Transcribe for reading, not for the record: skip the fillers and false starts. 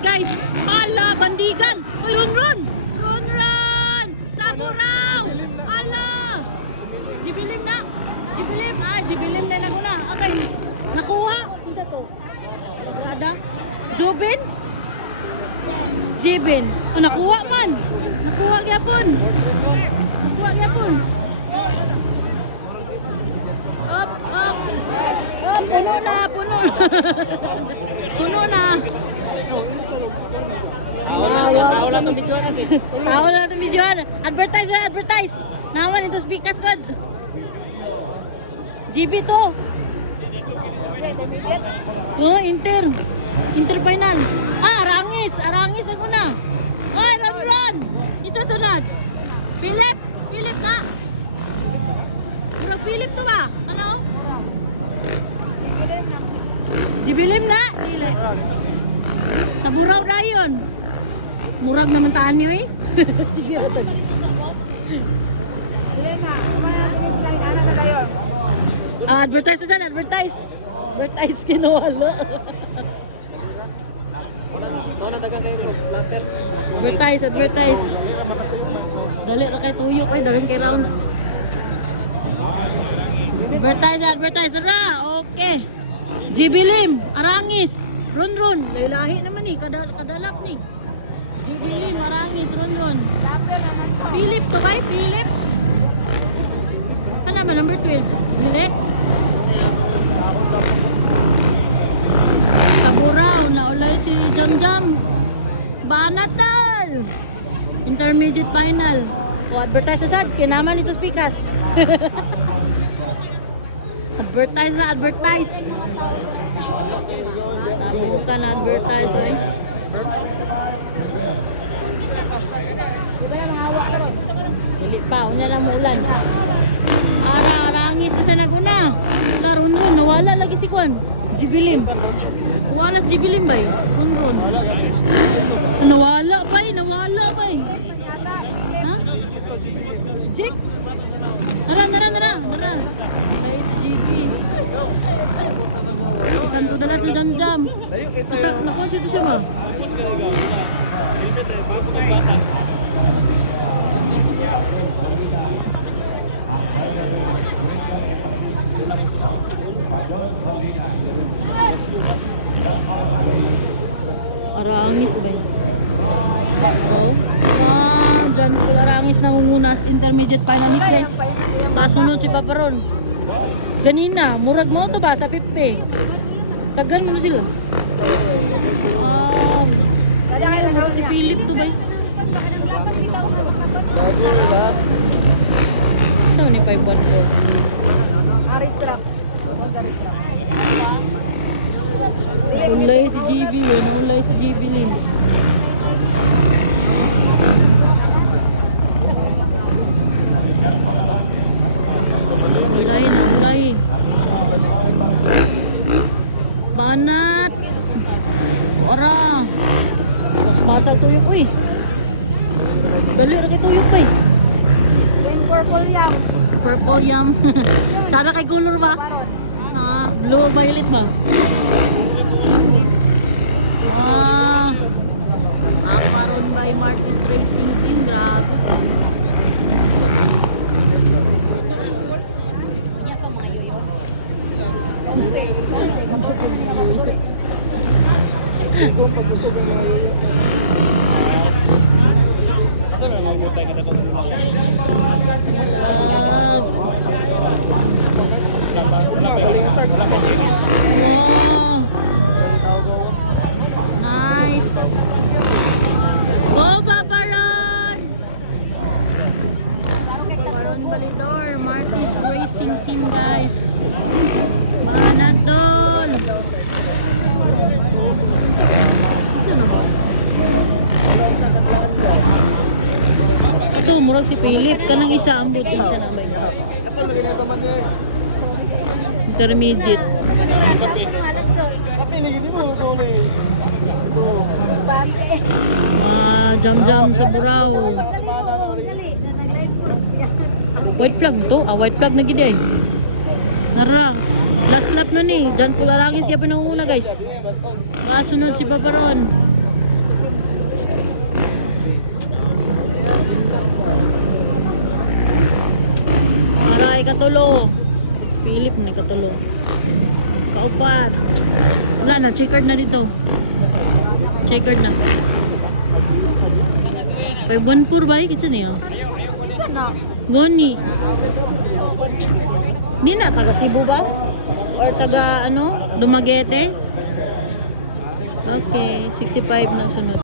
guys. Ala, bandigan. Uy, run. Saburaw. Ala. Jibilim na. Jibilim na lang una. Okay. Nakuha. Isa to. Ada. Jibin. Oh, nakuha man. Nakuha gyapon. Up. Puno na. Puno na. Tao lang itong videoan natin. Tao lang itong videoan. Advertise. Naman ito speakers god. GB to. Inter final. Arangis ako na. Ay, run. Isa sunod. Philip na. Murag Philip to ba? Ano? Jibilim na. Dili. Sa buraw na yun. Murag naman taan niyo eh. Sige ito. Advertise. Advertise kinuwalo. Advertise. Dali na kay tuyok ay dagan kay round. Advertise ra. Okay. Jibilim, Arangis, Run. Lailahi naman ni kadalap ni. Jibilim, Arangis, Run. Philip to ba? Philip. Ano ba number 12? Dili. Saburaw na ulay si Jam. Banatal. Intermediate final. O advertise sad kinaman ito speakers. Advertise. Sabukan na advertise eh. Dili pa, unya lang muulan. Arangis ka sa naguna. Run, nawala lagi si Kwan. Jibilim. Wala si Jibilim ba eh? Run. Nawala pa eh. Ha? Jik? Nara. Ay, si GB. Si Kanto dala si Jam. Nakuha siya siya ba? Arangis ba yun? Dyan po Arangis nangungunas intermediate final ni Chris. Pasunod si Paparon. Ganina, murag mo to ba sa 50? Tagan mo na sila. Si Philip to ba yun? Saan ni 514? Aristrap. Ulay si GB yun. Ulay si GB Lin. Ulay. Banat. Ora. Masag tuyok uy. Dali ra kay tuyok pa eh. Then purple yam. Sana kay color ba? Blue o violet ba? Paparon by Martis Racing Team. Grabe. Kanya pa mga yoyo. Nice. Go Paparon! Paparon Balidor, Martis Racing Team guys. Banat doon. Saan na ba? Ito, murag si Philip. Kanang isa ang butin siya naman. Intermediate. Jam sa buraw. White flag to? White flag na gid eh. Nara. Last lap na ni. Diyan po Arangis kaya pinanguna guys. Kasunod si Paparon. katulo. Si Philip na katulo. Kaupat. Wala na, checkered na dito. Checkered na. Kay Bonpur ba? Kitsa niya? Goni. Di na, taga Cebu ba? Or taga ano? Dumaguete? Okay, 65 na sunod.